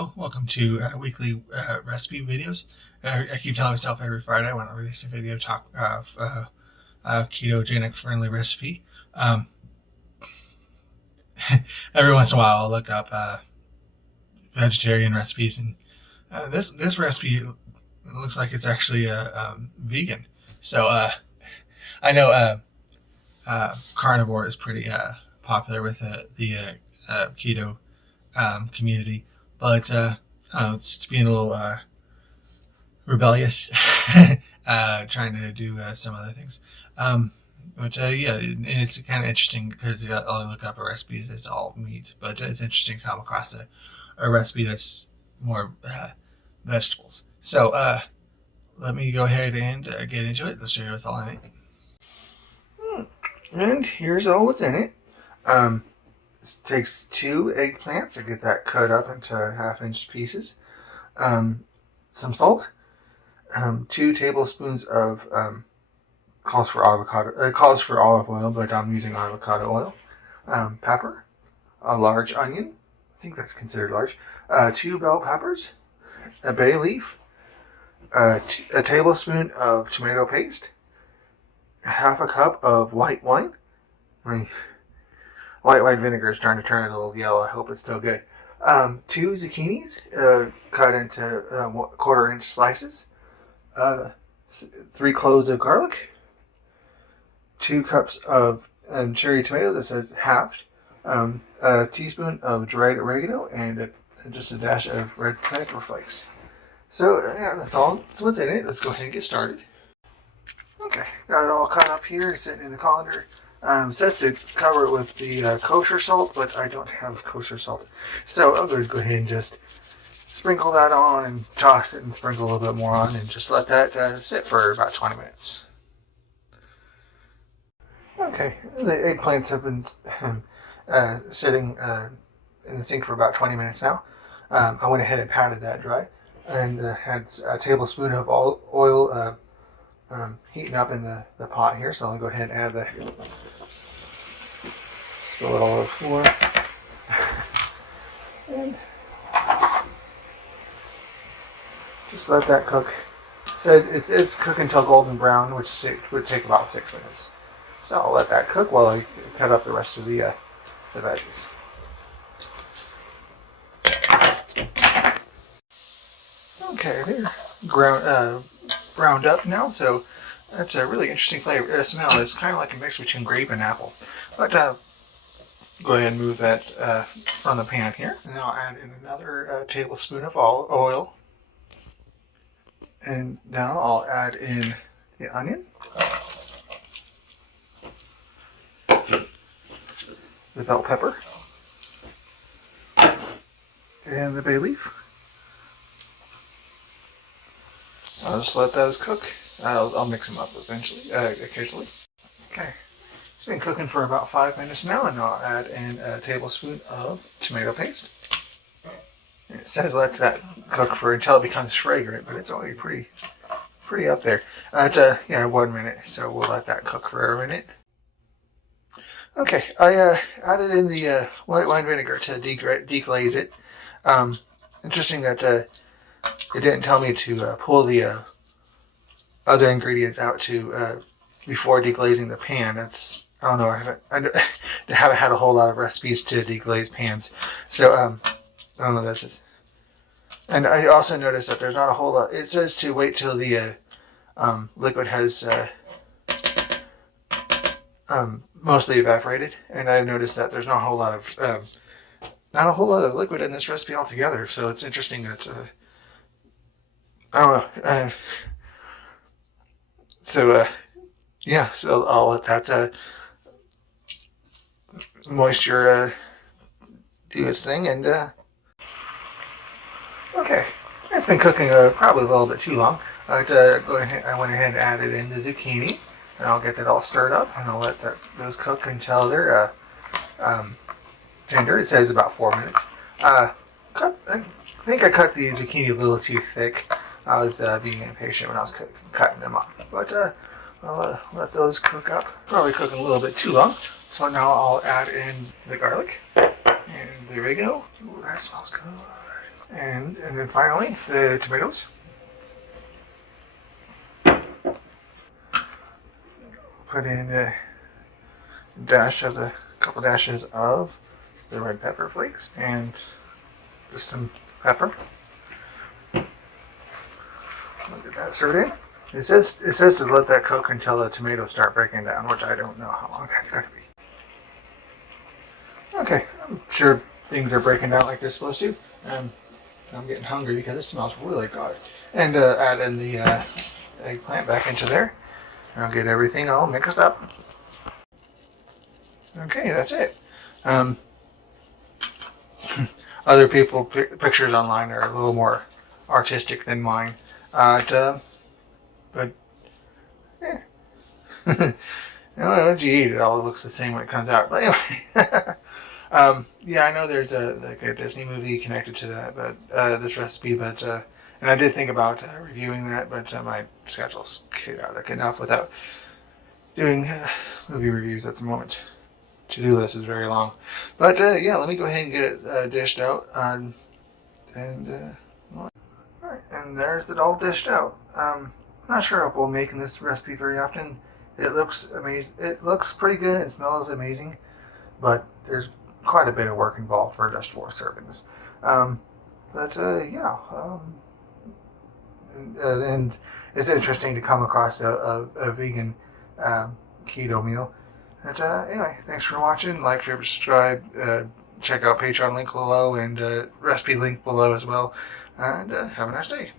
Hello, welcome to weekly recipe videos. I keep telling myself every Friday I want to release a video talk of ketogenic friendly recipe. Every once in a while I'll look up vegetarian recipes, and this recipe looks like it's actually vegan. So I know carnivore is pretty popular with the keto community, but I don't know, it's being a little rebellious, trying to do some other things. Yeah, and it's kind of interesting because all I look up at recipes is all meat, but it's interesting to come across a recipe that's more vegetables. So let me go ahead and get into it. Let's show you what's all in it. And here's all what's in it. It takes 2 eggplants to get that cut up into 1/2-inch pieces. Some salt, 2 tablespoons of calls for olive oil, but I'm using avocado oil. Pepper, a large onion, I think that's considered large. 2 bell peppers, a bay leaf, a tablespoon of tomato paste, 1/2 cup of white wine. White wine vinegar is starting to turn a little yellow. I hope it's still good. 2 zucchinis cut into 1/4-inch slices. 3 cloves of garlic. 2 cups of cherry tomatoes. It says halved. A teaspoon of dried oregano and just a dash of red pepper flakes. So yeah, that's what's in it. Let's go ahead and get started. Okay, got it all cut up here, sitting in the colander. It says to cover it with the kosher salt, but I don't have kosher salt. So I'm going to go ahead and just sprinkle that on and toss it and sprinkle a little bit more on and just let that sit for about 20 minutes. Okay, the eggplants have been sitting in the sink for about 20 minutes now. I went ahead and patted that dry and had a tablespoon of oil heating up in the pot here, so I'll go ahead and add spill it all over the floor. And just let that cook. So it's cooking until golden brown, which would take about 6 minutes. So I'll let that cook while I cut up the rest of the veggies. Okay, they're browned up now, so that's a really interesting flavor. Smell. It's kind of like a mix between grape and apple. But go ahead and move that from the pan here, and then I'll add in another tablespoon of oil, and now I'll add in the onion, the bell pepper, and the bay leaf. I'll just let those cook. I'll mix them up eventually, occasionally. Okay, it's been cooking for about 5 minutes now, and I'll add in a tablespoon of tomato paste. It says let that cook until it becomes fragrant, but it's already pretty up there. Yeah, 1 minute, so we'll let that cook for a minute. Okay, I added in the white wine vinegar to deglaze it. Interesting that it didn't tell me to pull the other ingredients out before deglazing the pan. I don't know. I haven't had a whole lot of recipes to deglaze pans, so I don't know. And I also noticed that there's not a whole lot. It says to wait till the liquid has mostly evaporated, and I noticed that there's not a whole lot of liquid in this recipe altogether. So it's interesting that I don't know. Yeah, so I'll let that moisture do its thing, and okay, it's been cooking probably a little bit too long. I went ahead and added in the zucchini, and I'll get that all stirred up, and I'll let those cook until they're tender. It says about 4 minutes. I think I cut the zucchini a little too thick. I was being impatient when I was cutting them up. But I'll let those cook up. Probably cooking a little bit too long. So now I'll add in the garlic and the oregano. Ooh, that smells good. And then finally, the tomatoes. Put in a couple dashes of the red pepper flakes and just some pepper. Look at that stirred in. It says to let that cook until the tomatoes start breaking down, which I don't know how long that's going to be. Okay, I'm sure things are breaking down like they're supposed to. I'm getting hungry because it smells really good. And add in the eggplant back into there. I'll get everything all mixed up. Okay, that's it. Other people pictures online are a little more artistic than mine. But yeah. Once you eat it, all looks the same when it comes out. But anyway, yeah, I know there's a Disney movie connected to that, but this recipe, but and I did think about reviewing that, but my schedule's chaotic enough without doing movie reviews at the moment. To-do list is very long, but yeah, let me go ahead and get it dished out. All right, and there's it all dished out. I'm not sure if we'll be making this recipe very often. It looks amazing. It looks pretty good. It smells amazing, but there's quite a bit of work involved for just 4 servings. Yeah, and it's interesting to come across a vegan keto meal. But anyway, thanks for watching. Like, share, subscribe. Check out Patreon link below and recipe link below as well. And have a nice day.